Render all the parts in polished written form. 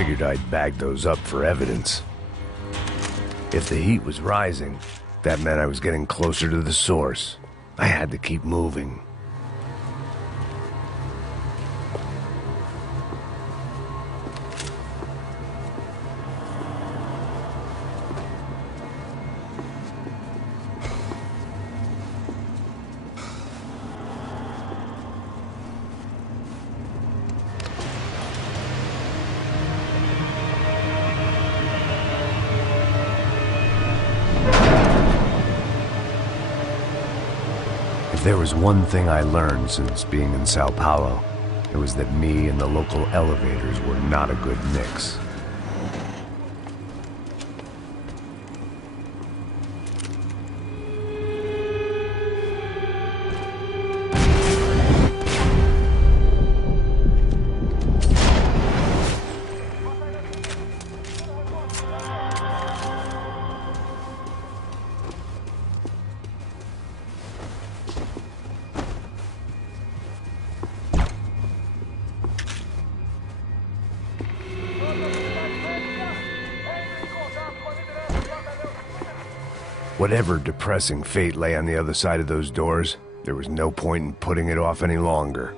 Figured I'd bag those up for evidence. If the heat was rising, that meant I was getting closer to the source. I had to keep moving. If there was one thing I learned since being in Sao Paulo, it was that me and the local elevators were not a good mix. Whatever depressing fate lay on the other side of those doors, there was no point in putting it off any longer.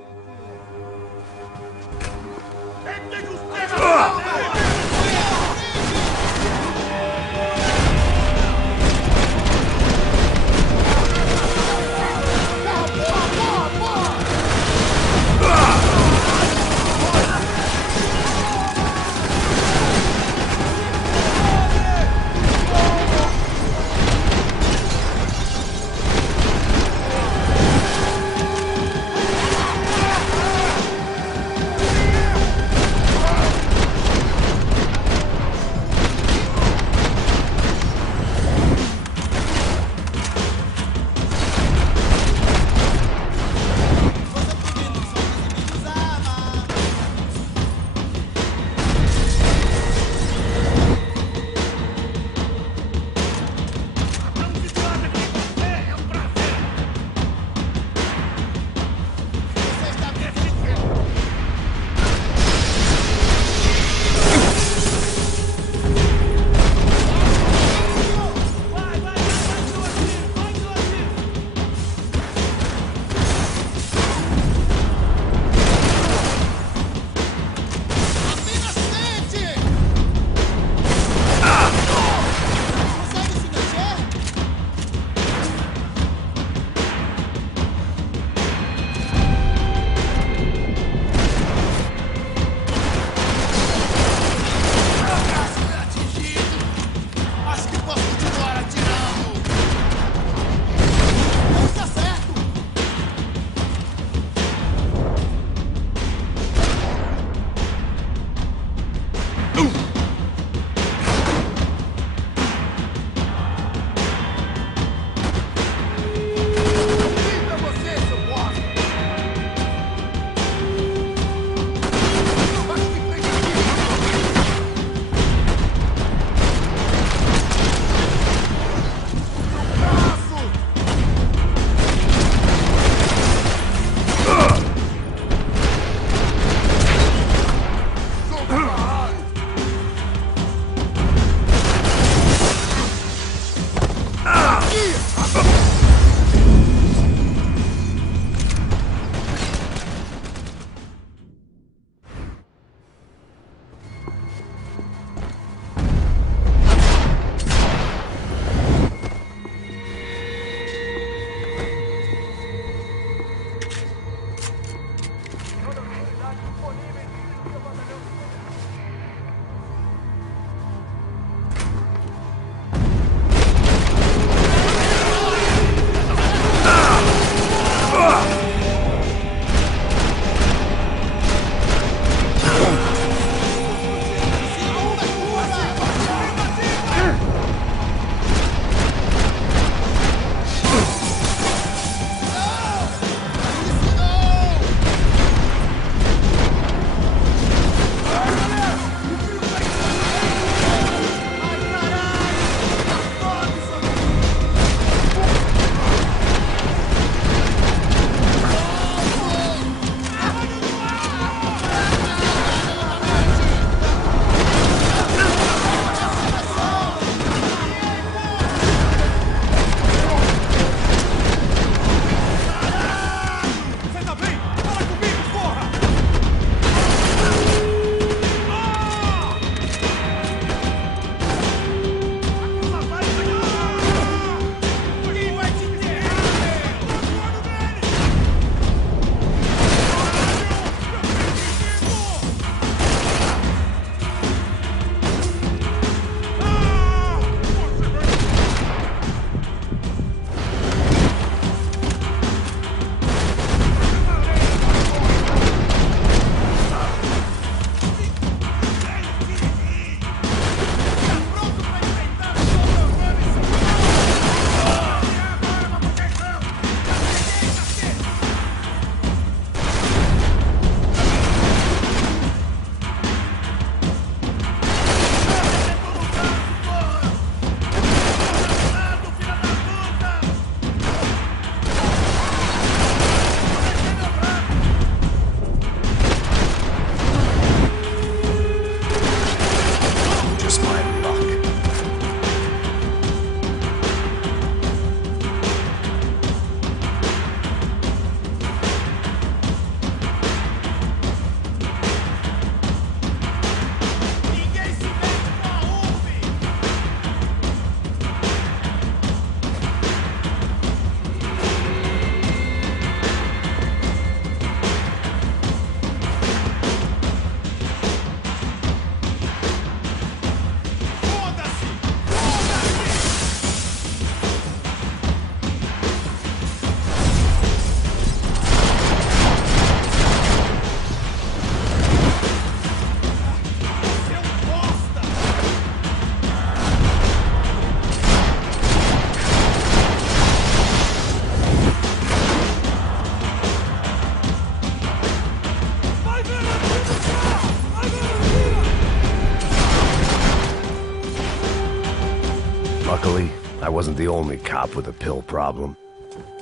Luckily, I wasn't the only cop with a pill problem.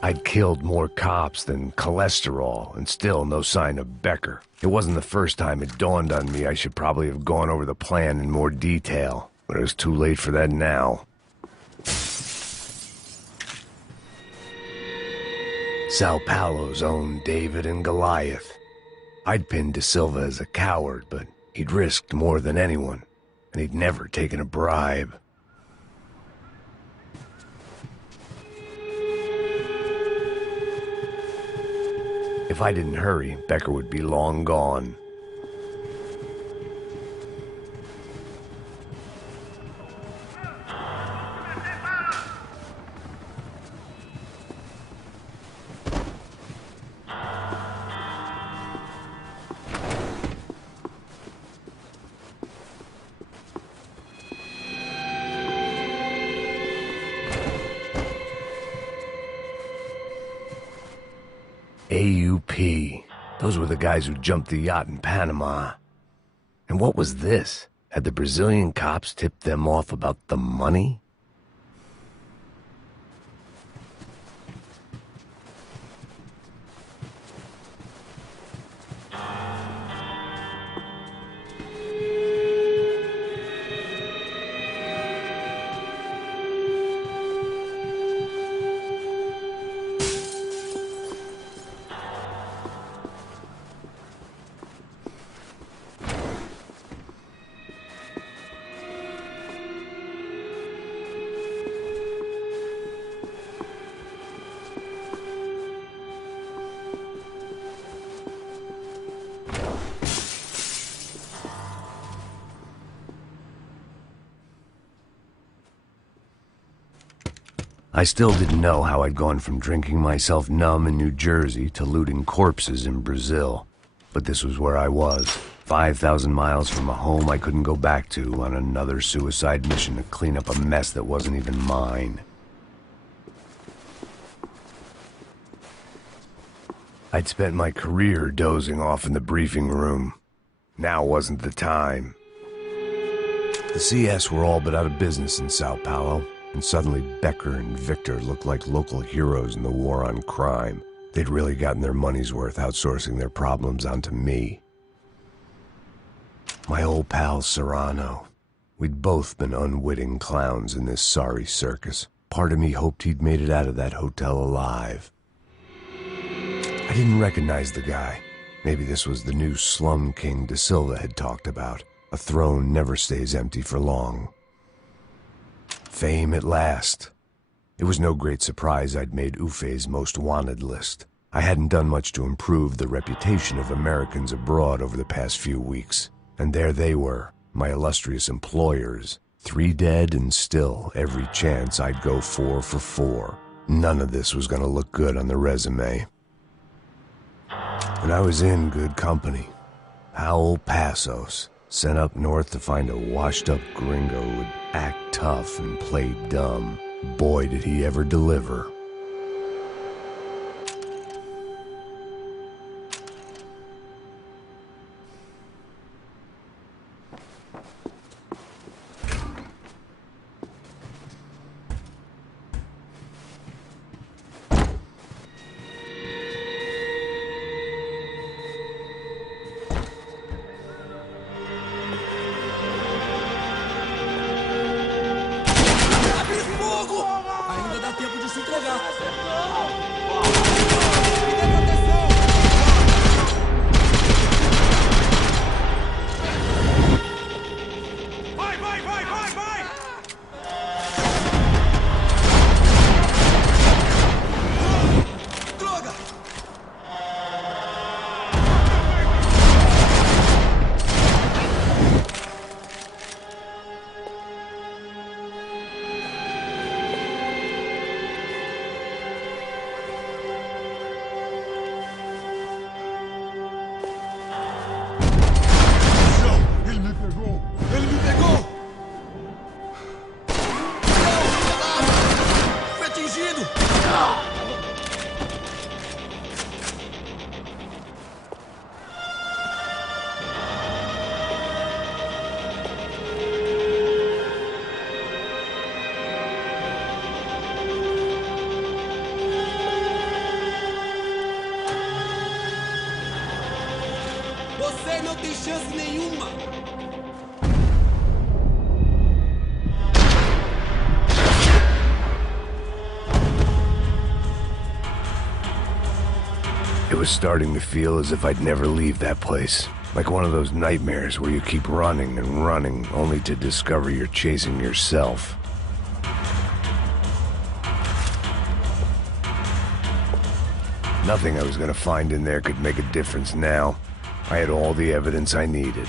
I'd killed more cops than cholesterol, and still no sign of Becker. It wasn't the first time it dawned on me I should probably have gone over the plan in more detail, but it was too late for that now. Sao Paulo's own David and Goliath. I'd pinned De Silva as a coward, but he'd risked more than anyone, and he'd never taken a bribe. If I didn't hurry, Becker would be long gone. AUP. Those were the guys who jumped the yacht in Panama. And what was this? Had the Brazilian cops tipped them off about the money? I still didn't know how I'd gone from drinking myself numb in New Jersey to looting corpses in Brazil. But this was where I was, 5,000 miles from a home I couldn't go back to, on another suicide mission to clean up a mess that wasn't even mine. I'd spent my career dozing off in the briefing room. Now wasn't the time. The CS were all but out of business in Sao Paulo. And suddenly Becker and Victor looked like local heroes in the war on crime. They'd really gotten their money's worth outsourcing their problems onto me. My old pal Serrano. We'd both been unwitting clowns in this sorry circus. Part of me hoped he'd made it out of that hotel alive. I didn't recognize the guy. Maybe this was the new slum king De Silva had talked about. A throne never stays empty for long. Fame at last. It was no great surprise I'd made Ufe's most wanted list. I hadn't done much to improve the reputation of Americans abroad over the past few weeks. And there they were, my illustrious employers. 3 dead and still every chance I'd go 4 for 4. None of this was going to look good on the resume. And I was in good company. Howell Passos, sent up north to find a washed-up gringo who would act tough and play dumb. Boy, did he ever deliver. Ainda dá tempo de se entregar. Você não tem chance nenhuma. It was starting to feel as if I'd never leave that place. Like one of those nightmares where you keep running and running, only to discover you're chasing yourself. Nothing I was gonna find in there could make a difference now. I had all the evidence I needed.